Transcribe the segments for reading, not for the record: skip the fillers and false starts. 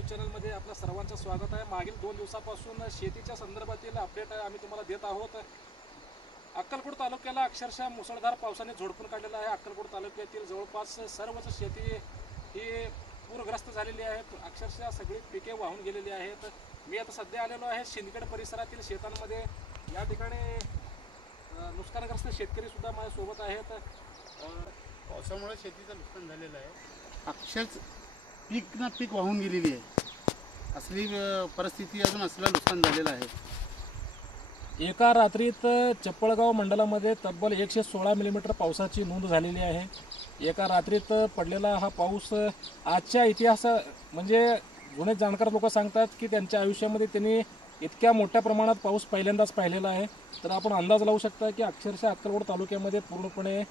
News चॅनलमध्ये आपल्या सर्वांचं स्वागत आहे। मागील 2 दिवसापासून शेतीच्या संदर्भातील अपडेट आम्ही तुम्हाला देत आहोत। अक्कलकोट तालुक्याला अक्षरशः मुसळधार पावसाने झोडपून काढलेला आहे। अक्कलकोट तालुक्यातील जवळपास सर्वच शेती ही पूरग्रस्त झालेली आहे। अक्षरशः सगळी पिके वाहून गेलेली आहेत। मी आता सध्या आलेलो आहे शिंदखेड परिसरातील शेतांमध्ये। या ठिकाणी नुकसानग्रस्त शेतकरी सुद्धा माझ्या सोबत आहेत। पावसामुळे शेतीचं नुकसान झालेलं आहे। अक्षरशः पीक ना पीक वाहून गेलेली आहे। असली परिस्थिती अजून असलं नुकसान झालेलं आहे। एका रात्रीत चप्पळगाव मंडलामध्ये तब्बल 116 मिलीमीटर पावसाची नोंद झालेली आहे। एका रात्रीत पडलेला हा पाऊस आजच्या इतिहास म्हणजे जुने जाणकार लोक सांगतात की त्यांच्या आयुष्यामध्ये त्यांनी इतक्या मोठ्या प्रमाणात पाऊस पहिल्यांदाच पाहिलेला आहे। तर आपण अंदाज लावू शकता की अक्षरशः अक्कलकोट तालुक्यामध्ये पूर्णपणे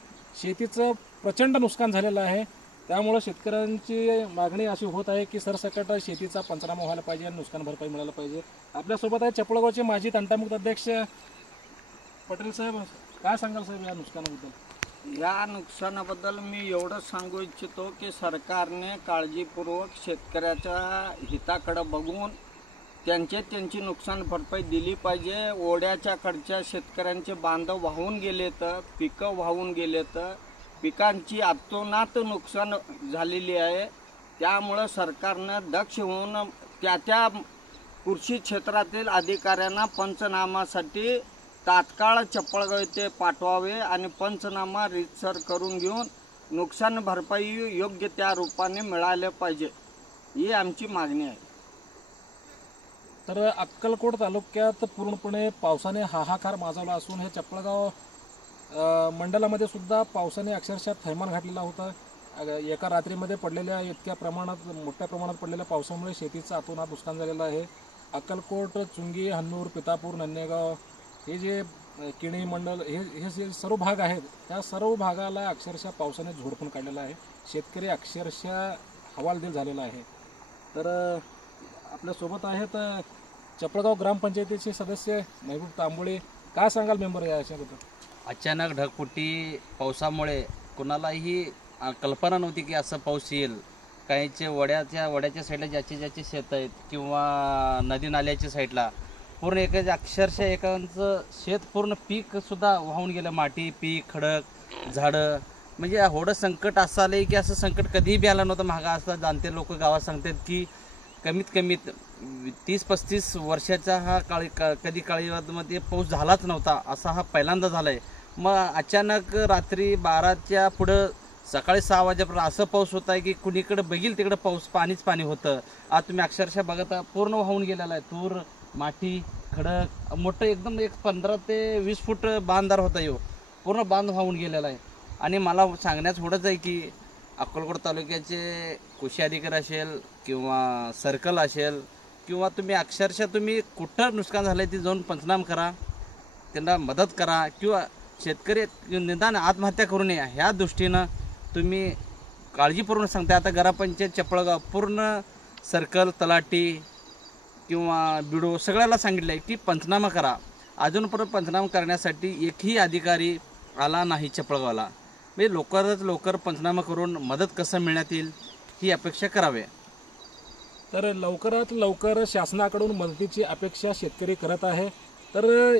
शेतीचं प्रचंड नुकसान झालेलं आहे। त्यामुळे शेतकऱ्यांची मागणी अशी होत आहे की सरसकट शेतीचा पंचनामा व्हायला पाहिजे आणि नुकसान भरपाई मिळायला पाहिजे। आपल्यासोबत आहे चप्पळगावचे माजी तंटामुक्त अध्यक्ष पटेल साहेब। काय सांगाल साहेब या नुकसानाबद्दल? या नुकसानाबद्दल मी एवढंच सांगू इच्छितो की सरकारने काळजीपूर्वक शेतकऱ्याच्या हिताकडे बघून त्यांची नुकसान भरपाई दिली पाहिजे। ओढ्याच्या कडच्या शेतकऱ्यांचे बांधव वाहून गेले तर पिकं वाहून गेले तर पिकांची अतोनात नुकसान झालेली आहे। त्यामुळे सरकारनं दक्ष होऊन त्या कृषी क्षेत्रातील अधिकाऱ्यांना पंचनामासाठी तात्काळ चप्पळगाव येथे पाठवावे आणि पंचनामा रीतसर करून घेऊन नुकसान भरपाई योग्य त्या रूपाने मिळाले पाहिजे, ही आमची मागणी आहे। तर अक्कलकोट तालुक्यात पूर्णपणे पावसाने हाहाकार माजवला असून हे चप्पळगाव मंडलामध्ये सुद्धा पावसाने अक्षरशः थैमान घातलेला होता। एका रात्रीमध्ये पडलेल्या इतक्या प्रमाणात मोठ्या प्रमाणात पडलेल्या पावसामुळे शेतीचं अतोनात नुकसान झालेलं आहे। अक्कलकोट, चुंगी, हन्नूर, पितापूर, नन्नेगाव हे जे किणी मंडल हे जे सर्व भाग आहेत त्या सर्व भागाला अक्षरशः पावसाने झोडपून काढलेला आहे। शेतकरी अक्षरशः हवालदिल झालेला आहे। तर आपल्यासोबत आहेत चप्पळगाव ग्रामपंचायतीचे सदस्य महबूब तांबोळे। काय सांगाल मेंबर याच्याबद्दल? अचानक ढगफुटी पावसामुळे कोणालाही कल्पना नव्हती की असं पाऊस येईल। काहीचे वड्याच्या साईडला ज्याचे शेत आहेत किंवा नदी नाल्याच्या साईडला पूर्ण अक्षरशः एकांचं शेत पूर्ण पीकसुद्धा वाहून गेलं। माती, पीक, खडक, झाडं म्हणजे एवढं संकट असं आलं की असं संकट कधीही बी आलं नव्हतं। महागा असं जाणते लोक गावात सांगतात की कमीत 30-35 वर्षाचा हा कधी काळामध्ये पाऊस झालाच नव्हता, असा हा पहिल्यांदा झाला आहे। मग अचानक रात्री 12च्या पुढं सकाळी 6 वाजेपर्यंत असं पाऊस होता आहे की कुणीकडे बघील तिकडं पाणीच पाणी होतं। आज तुम्ही अक्षरशः बघता पूर्ण वाहून गेलेला आहे। तूर, माती, खडक, मोठं एकदम 15 ते 20 फूट बांधदार होता यो, पूर्ण बांध वाहून गेलेला आहे। आणि मला सांगण्यास एवढंच आहे की अक्कलकोट तालुक्याचे कृषी अधिकारी असेल किंवा सर्कल असेल किंवा तुम्ही अक्षरशः तुम्ही कुठं नुकसान झालं आहे ते जाऊन पंचनामा करा, त्यांना मदत करा किंवा शेतकरी निदान आत्महत्या करू नये ह्या दृष्टीनं तुम्ही काळजीपूर्वक सांगता। आता ग्रामपंचायत चप्पळगाव पूर्ण सर्कल, तलाठी किंवा बिडो सगळ्याला सांगितलं आहे की पंचनामा करा। अजूनपर्यंत पंचनामा करण्यासाठी एकही अधिकारी आला नाही चप्पळगावला। म्हणजे लवकरात लवकर पंचनामा करून मदत कसं मिळण्यात येईल ही अपेक्षा करावी। तर लवकरात लवकर शासनाकडून मदतीची अपेक्षा शेतकरी करत आहे। तर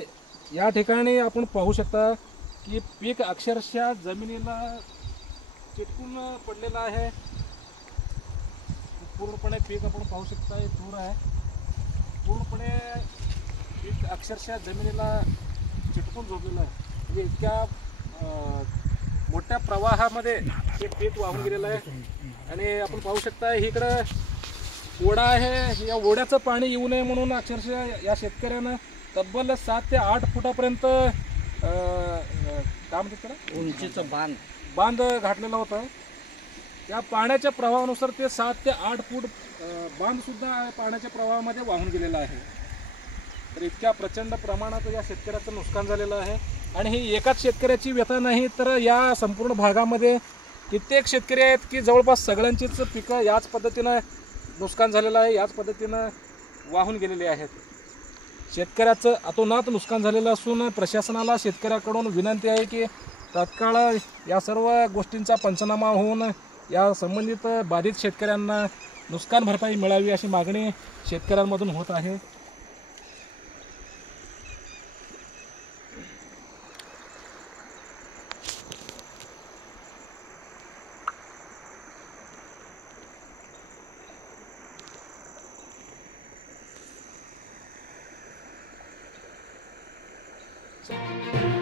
या ठिकाणी आपण पाहू शकता की पीक अक्षरशः जमिनीला चिटकून पडलेलं आहे। पूर्णपणे पीक आपण पाहू शकता हे तूर आहे। पूर्णपणे पीक अक्षरशः जमिनीला चिटकून झोपलेलं आहे। म्हणजे इतक्या मोठ्या प्रवाहामध्ये हे पीक वाहून गेलेलं आहे। आणि आपण पाहू शकता इकडं ओढा आहे, या ओढ्याचं पाणी येऊ नये म्हणून अक्षरशः या शेतकऱ्यानं तब्बल 7 ते 8 फुटापर्यंत काय म्हणतात त्याला उंचीचं बांध घातलेला होता। त्या पाण्याच्या प्रवाहानुसार ते 7 ते 8 फूट बांधसुद्धा पाण्याच्या प्रवाहामध्ये वाहून गेलेला आहे। तर इतक्या प्रचंड प्रमाणात या शेतकऱ्याचं नुकसान झालेलं आहे। आणि ही एकाच शेतकऱ्याची व्यथा नाही तर या संपूर्ण भागामध्ये कित्येक शेतकरी आहेत की जवळपास सगळ्यांचीच पिकं याच पद्धतीनं नुकसान झालेलं आहे, याच पद्धतीनं वाहून गेलेले आहेत। शेतकऱ्याचं अतोनात नुकसान झालेलं असून प्रशासनाला शेतकऱ्याकडून विनंती आहे की तात्काळ या सर्व गोष्टींचा पंचनामा होऊन या संबंधित बाधित शेतकऱ्यांना नुकसान भरपाई मिळावी अशी मागणी शेतकऱ्यांमधून होत आहे. Thank you.